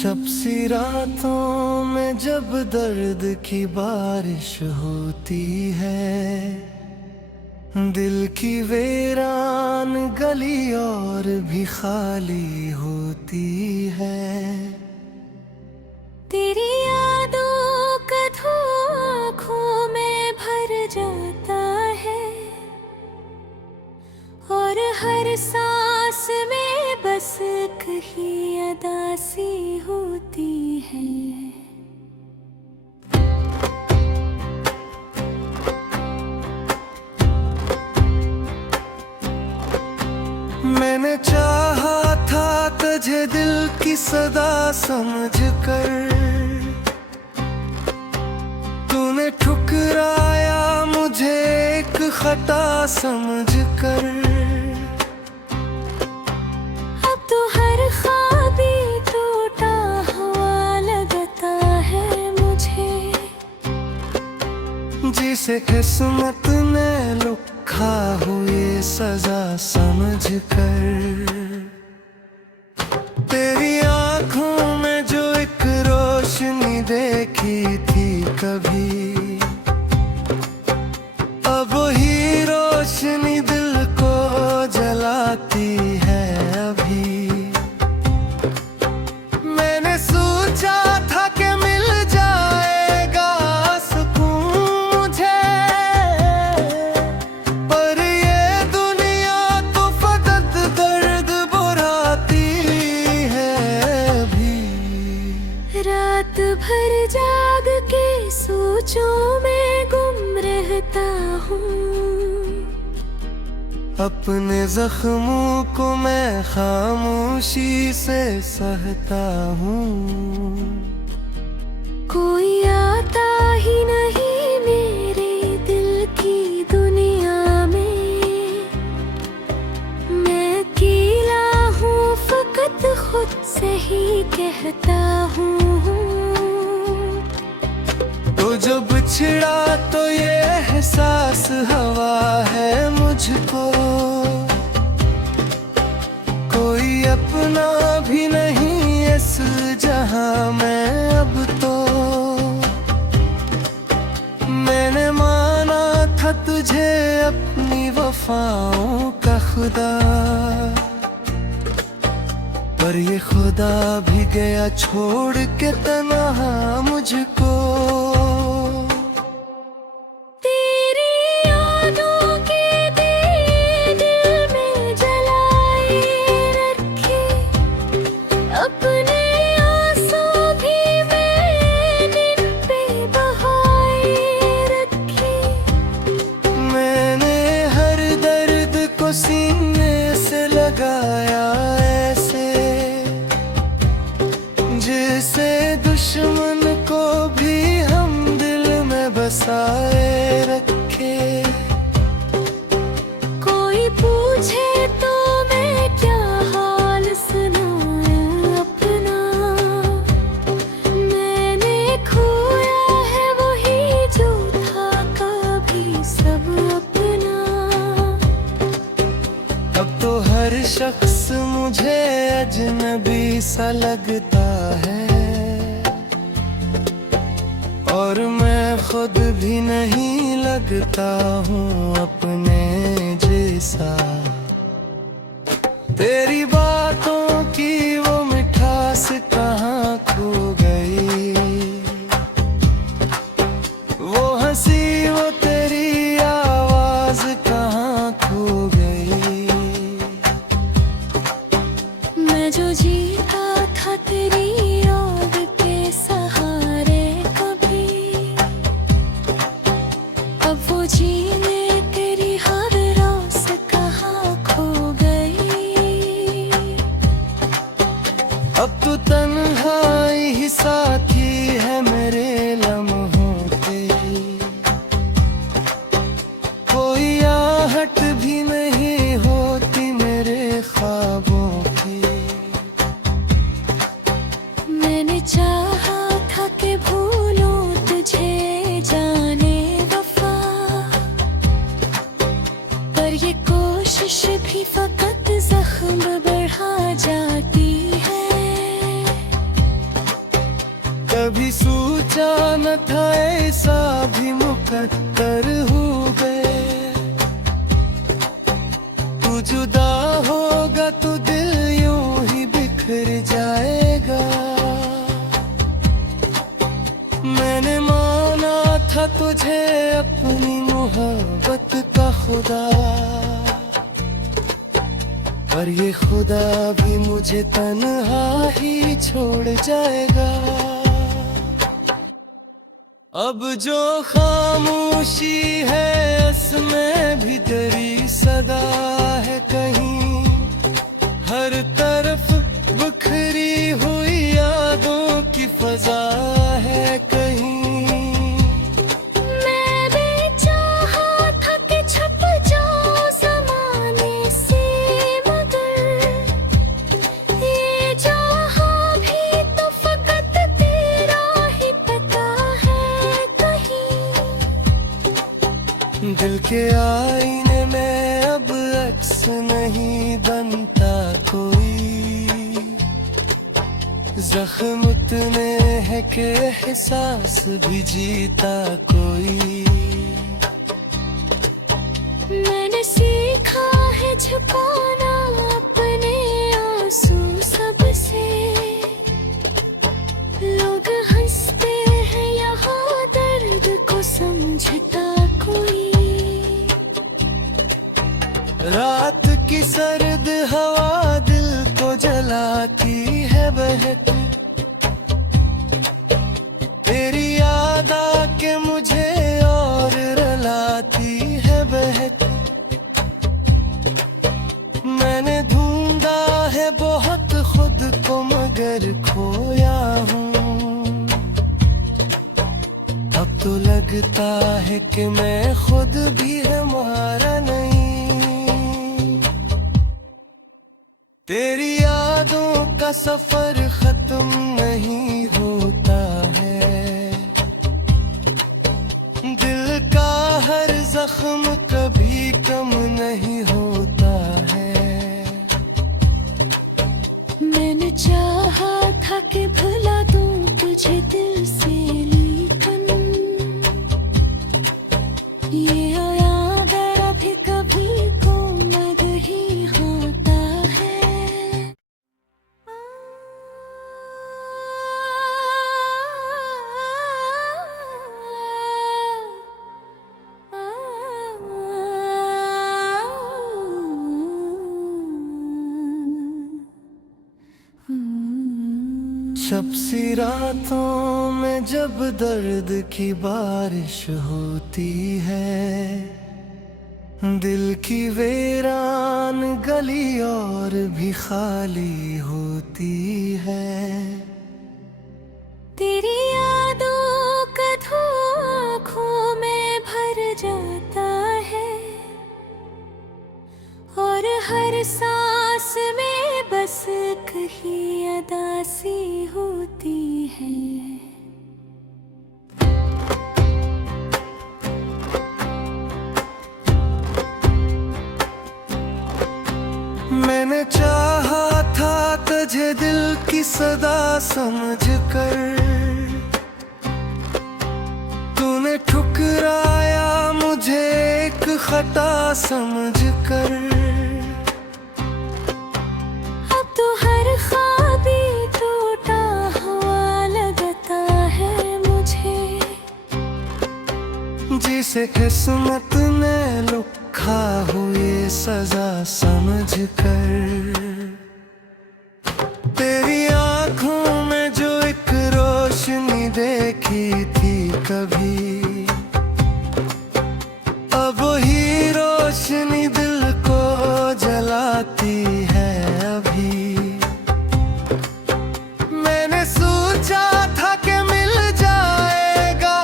शब सी रातों में जब दर्द की बारिश होती है, दिल की वीरान गली और भी खाली होती है। तेरी यादों का धुआं आँखों में भर जाता है और हर सांस में बस कहीं अदासी होती है। मैंने चाहा था तुझे दिल की सदा समझकर, तूने ठुकराया मुझे एक खता समझकर। अब तो हर ख्वाबी टूटा हुआ लगता है मुझे, जिसे किस्मत ने लिखा हुई सजा समझकर। तेरी आंखों में जो एक रोशनी देखी थी कभी, अब वही रोशनी दिल को जलाती है अभी। मैंने सोचा था कि मिल जाएगा सुकून मुझे, पर ये दुनिया तो फकत दर्द बुराती है अभी। रात भर जाग के सोचों में गुम रहता हूँ, अपने जख्मों को मैं खामोशी से सहता हूँ। कोई आता ही नहीं मेरे दिल की दुनिया में। मैं अकेला हूँ, फकत खुद से ही कहता हूँ। तो जो बिछड़ा तो ये एहसास हवा है मुझको, कोई अपना भी नहीं इस जहां में अब तो। मैंने माना था तुझे अपनी वफाओं का खुदा, पर ये खुदा भी गया छोड़ के तन्हा मुझको। तेरी यादों के दिए दिल में जलाए रखे, अपने आंसू भी मैंने इन पे बहाए रखे। मैंने हर दर्द को सीने से लगाया ऐसे, जिसे दुश्मन को भी हम दिल में बसाए रखे। कोई पूछे तो मैं क्या हाल सुनाऊं अपना, मैंने खोया है वही जो था कभी सब अपना। अब तो हर शख्स मुझे अजनबी सा लगता है, और मैं खुद भी नहीं लगता हूँ अपने जैसा। तेरी बातों की वो मिठास कहाँ खो गई, वो हंसी वो तेरी आवाज कहाँ खो गई। मैं जो जीता था तेरी याद के सहारे कभी, अब वो जीने तेरी हर रास कहाँ खो गई। अब तो तन्हाई ही साथी है मेरे लम्हों की, कोई आहट भी नहीं होती मेरे ख्वाबों की। मैंने चाहा था कि भूलूं तुझे जाने वफा, पर ये कोशिश भी फकत जख्म बढ़ा जाती है। तुझे अपनी मोहब्बत का खुदा, पर ये खुदा भी मुझे तन्हा ही छोड़ जाएगा। अब जो खामोशी है उसमें भी तेरी सदा है, कहीं हर तरफ बिखरी हुई यादों की फजा है कहीं। मैं भी चाहा था कि छुप जाऊं ज़माने से, मगर ये जहां भी तो फकत तेरा ही पता है कहीं। दिल के आईने में अब अक्स नहीं बनता कोई, जख्म उतने हैं कि एहसास भी जीता कोई। मैंने सीखा है छुपाना अपने आंसू सबसे, लोग हंसते हैं यहाँ दर्द को समझता कोई। रात की सर्द हवा दिल को जलाती है बहक, तेरी याद आके मुझे और रुलाती है बहक। मैंने ढूंढा है बहुत खुद को मगर खोया हूँ, अब तो लगता है कि मैं खुद भी हमारा नहीं। तेरी यादों का सफर खत्म नहीं होता है, दिल का हर जख्म कभी कम नहीं होता है। मैंने चाहा था कि भुला दूं तुझे दिल से, लेकिन ये याद भी कभी गुमग ही होता है। शब सी रातों में जब दर्द की बारिश होती है, दिल की वीरान गली और भी खाली होती है। तेरी यादों का धुआं आँखों में भर जाता है, और हर सांस में बस कहीं अदासी होती है। मैंने चाहा था तुझे दिल की सदा समझ कर, तूने ठुकराया मुझे एक खता समझ कर। अब तो हर ख्वाबी टूटा हुआ लगता है मुझे, जिसे किस्मत ने लिखा हुए सजा समझ कर। तेरी आंखों में जो एक रोशनी देखी थी कभी, अब वही रोशनी दिल को जलाती है अभी। मैंने सोचा था कि मिल जाएगा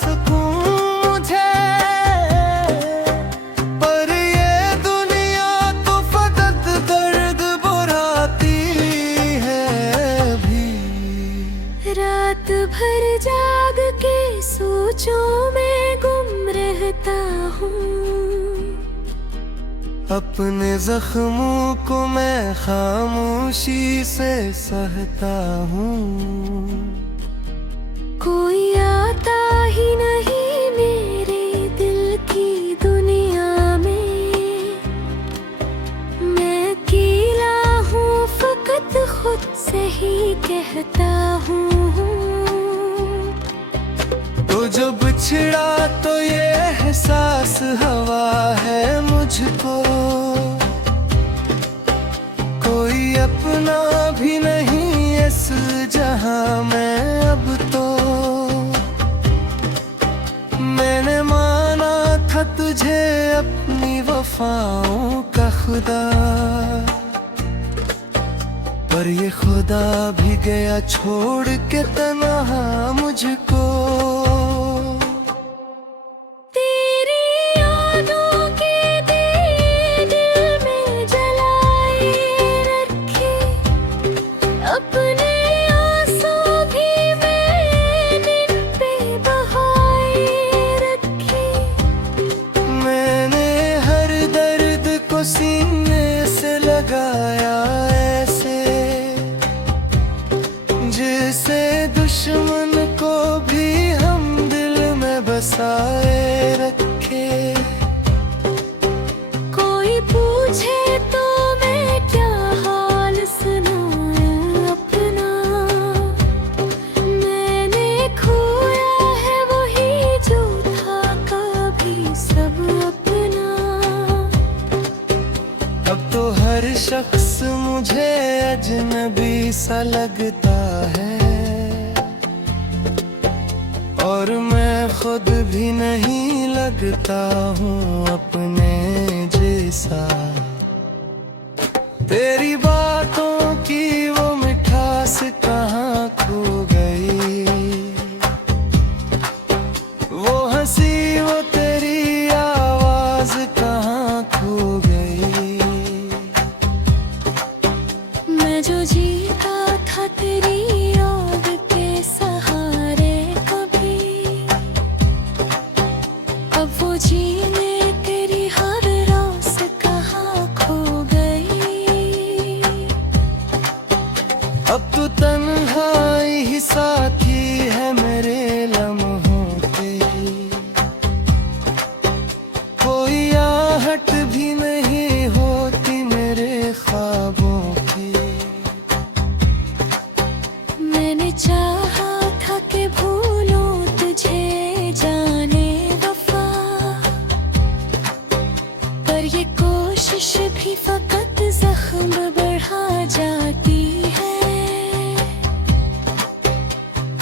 सुकून मुझे, पर ये दुनिया तो फकत दर्द बुराती है अभी। रात भर जाग के सोचों में गुम रहता हूँ, अपने जख्मों को मैं खामोशी से सहता हूँ। कोई आता ही नहीं मेरे दिल की दुनिया में, मैं अकेला हूँ फकत खुद से ही कहता हूँ। तो जब बिछड़ा तो ये एहसास हवा है मुझको, कोई अपना भी नहीं इस जहां में अब तो। मैंने माना था तुझे अपनी वफाओं का खुदा, पर ये खुदा भी गया छोड़ के तन्हा मुझको। तेरी यादों के दिए दिल में जलाए रखे, अपने आंसू भी मैंने इन पे बहाए रखे। मैंने हर दर्द को सीने से लगाया ऐसे, जिसे दुश्मन को भी हम दिल में बसाए रखे। कोई पूछे तो मैं क्या हाल सुनाऊं अपना, मैंने खोया है वही जो था कभी सब अपना। अब तो हर शख्स मुझे अजनबी सा लगता है, और मैं खुद भी नहीं लगता हूँ अपने जैसा। तेरी बातों की वो मिठास कहाँ खो गई, वो हंसी वो तेरी आवाज कहाँ खो गई। मैं जो जीता था तेरी याद के सहारे कभी, अब वो जीने तेरी हर रास कहाँ खो गई। अब तो तन्हाई ही साथी है मेरे लम्हों की, कोई आहट भी नहीं होती मेरे ख्वाबों की। मैंने चाहा था कि भूलूं तुझे जाने वफा, पर ये कोशिश भी फकत जख्म बढ़ा जाती है।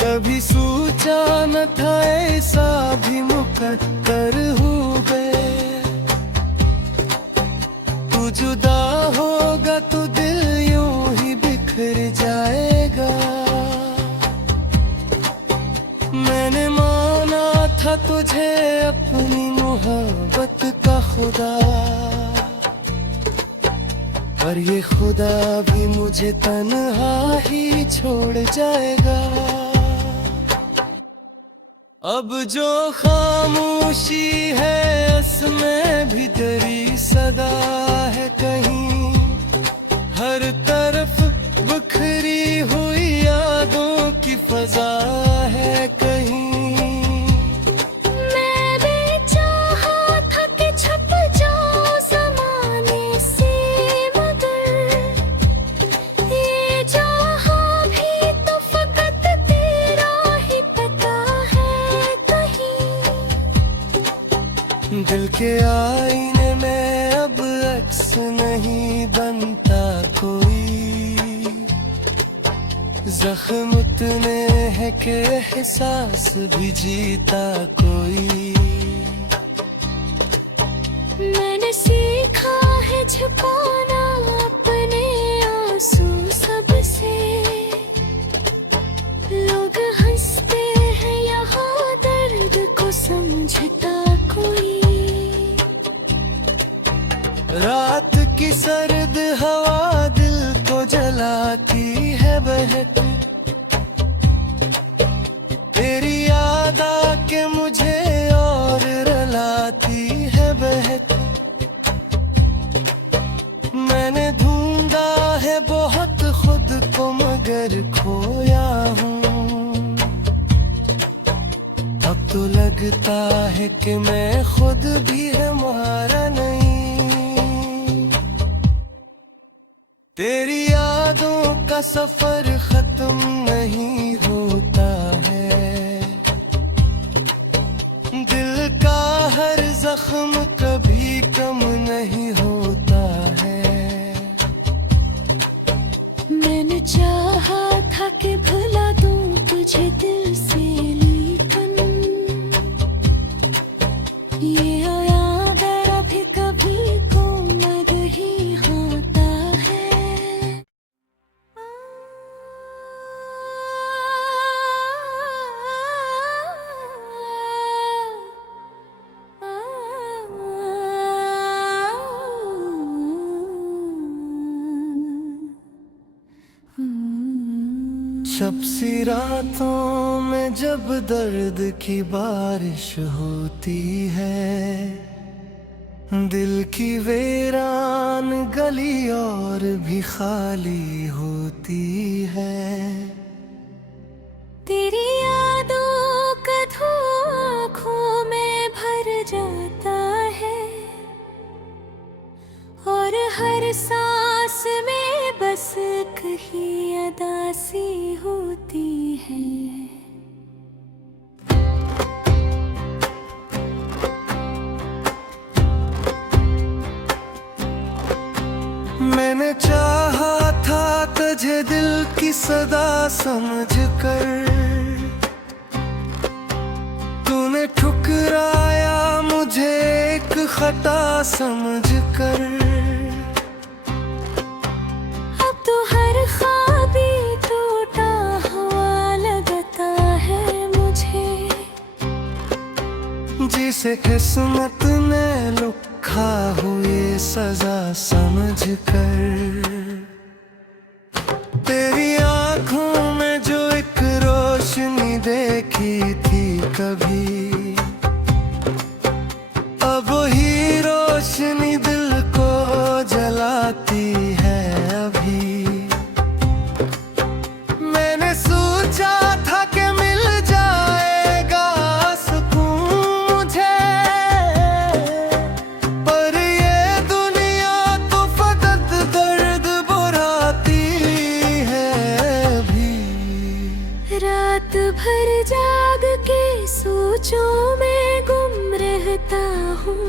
कभी सोचा न था ऐसा भी मुकद्दर हो गए, तू जुदा होगा तो दिल यूं ही बिखर जाएगा। मैंने माना था तुझे अपनी मोहब्बत का खुदा, पर ये खुदा भी मुझे तन्हा ही छोड़ जाएगा। अब जो खामोशी है उसमें भी तेरी सदा है कहीं, हर तरफ बिखरी हुई यादों की फजा है कहीं। मैं भी चाहा था कि छुप जाऊं ज़माने से, मगर ये जहां भी तो फकत तेरा ही पता है कहीं। दिल के आईने में अब अक्स नहीं बनता कोई, जख्म उतने हैं कि एहसास भी जीता कोई। मैंने सीखा है छुपाना अपने आंसू सबसे, लोग हंसते हैं यहाँ दर्द को समझता कोई। रात की सर्द हवा दिल को जलाती है बहक, तेरी याद आके मुझे और रुलाती है बहक। मैंने ढूंढा है बहुत खुद को मगर खोया हूँ, अब तो लगता है कि मैं खुद भी हमारा नहीं। तेरी यादों का सफर खत्म नहीं होता है, मैंने चाहा था कि भुला दूं तुझे दिल से, लेकिन ये याद अभी कभी को नहीं होता है। शब सी रातों में जब दर्द की बारिश होती है, दिल की वीरान गली और भी खाली होती है। तेरी यादों का धुआं आँखों में भर जाता है, और हर सांस में बस कहीं अदासी होती है। मैंने चाहा था तुझे दिल की सदा समझ कर, तूने ठुकराया मुझे एक खता समझ कर। अब तो हर ख्वाबी टूटा हुआ लगता है मुझे, जिसे किस्मत ने लिखा हुए सजा समझ कर। तेरी आंखों में जो एक रोशनी देखी थी कभी, अब ही रोशनी दिल को जलाती है अभी। मैंने सोचा था कि मिल जाएगा सुकून मुझे, पर ये दुनिया तो फकत दर्द बुराती है अभी। रात भर जाग के सोचों में गुम रहता हूँ,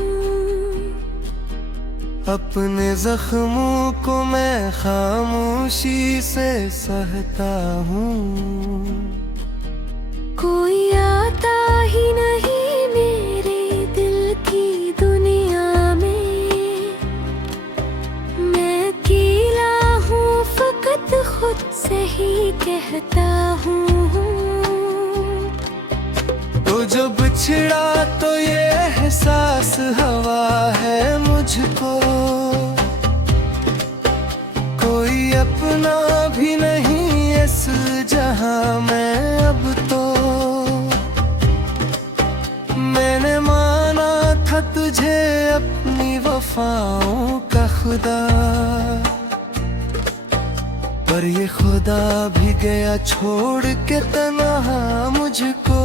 अपने जख्मों को मैं खामोशी से सहता हूँ। कोई आता ही नहीं मेरे दिल की दुनिया में, मैं अकेला हूँ फकत खुद से ही कहता हूँ। तो जो बिछड़ा तो ये एहसास हवा है मुझको, कोई अपना भी नहीं इस जहां में अब तो। मैंने माना था तुझे अपनी वफाओं का खुदा, पर ये खुदा भी गया छोड़ के तन्हा मुझको।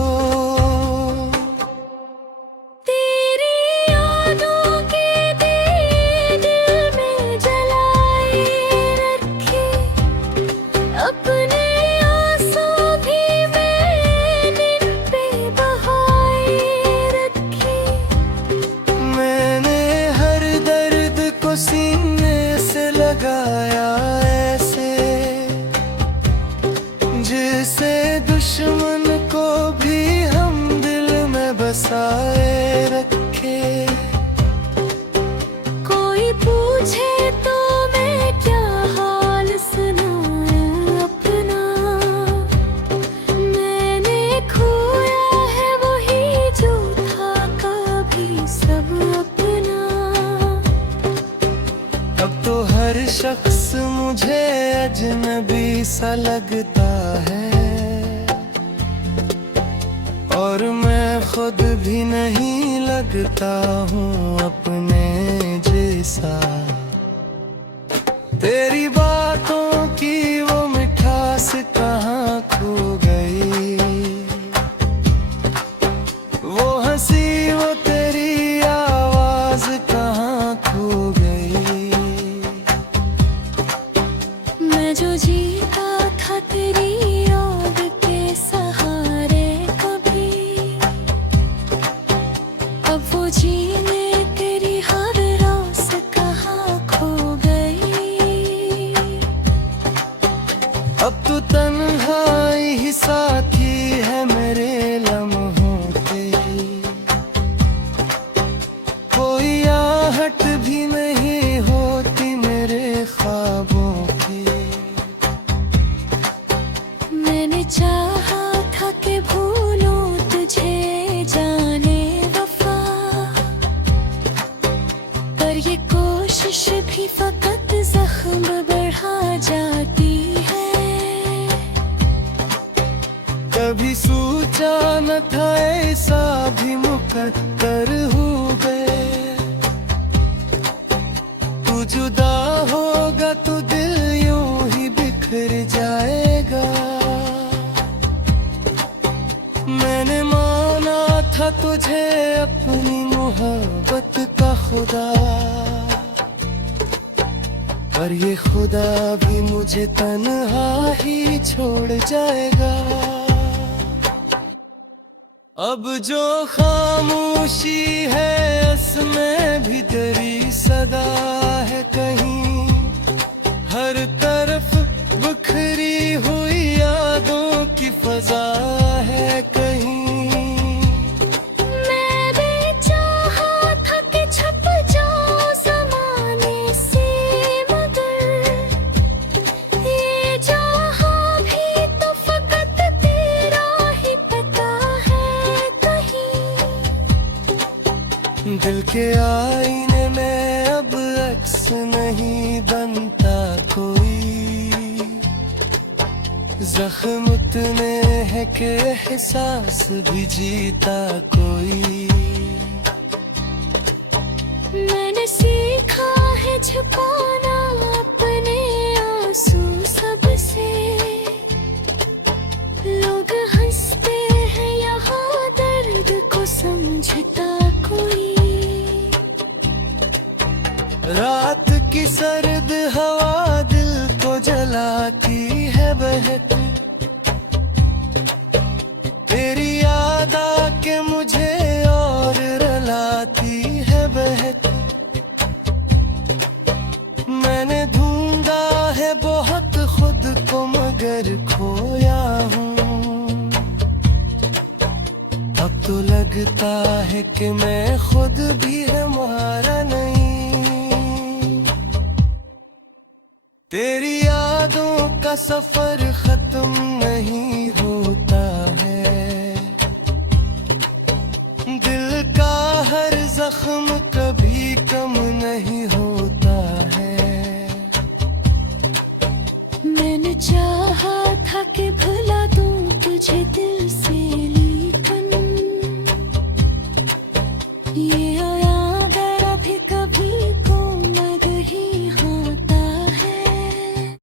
तेरी यादों के दिए दिल में जलाए रखे, अपने आंसू भी मैंने इन पे बहाए रखे। मैंने हर दर्द को सीने से लगाया ऐसे, जिसे दुश्मन को भी हम दिल में बसाए रखे। कोई पूछे तो मैं क्या हाल सुनाऊं अपना, मैंने खोया है वही जो था कभी सब अपना। अब तो हर शख्स मुझे अजनबी सा लगता है, और मैं खुद भी नहीं लगता हूँ अपने जैसा। तेरी बातों की वो मिठास कहाँ खो गई, वो हंसी वो तेरी आवाज कहाँ खो गई। मैं जो जीता था तेरी याद के सहारे कभी, अब वो जीने तेरी हर रास कहाँ खो गई। अब तो तन्हाई ही साथी है मेरे लम्हों के, कोई आहट भी नहीं होती मेरे ख्वाबों की। मैंने चाहा था कि भूलूं तुझे जाने वफा, पर ये कोशिश भी फकत जख्म बढ़ा जाती है। कभी सोचा न था ऐसा भी मुकद्दर हुए, तू जुदा होगा तो दिल यूं ही बिखर जाएगा। मैंने माना था तुझे अपनी मोहब्बत का खुदा, पर ये खुदा भी मुझे तन्हा ही छोड़ जाएगा। अब जो खामोशी है उसमें भी तेरी सदा है कहीं, हर तरफ बिखरी हुई यादों की फजा है कहीं। मैं भी चाहा था कि छुप जाऊं ज़माने से, मगर ये जहां भी तो फकत तेरा ही पता है कहीं। दिल के आईने में अब अक्स नहीं बनता कोई, जख्म उतने हैं कि एहसास भी जीता कोई। मैंने सीखा है छुपाना अपने आंसू सबसे, लोग हंसते हैं यहाँ दर्द को समझता कोई। रात की सर्द हवा दिल को जलाती है बहक, तेरी याद आके मुझे और रुलाती है बहक। मैंने ढूंढा है बहुत खुद को मगर खोया हूँ, अब तो लगता है कि मैं खुद भी हमारा नहीं। तेरी यादों का सफर खत्म नहीं होता है, दिल का हर जख्म कभी कम नहीं होता है। मैंने चाहा था कि भुला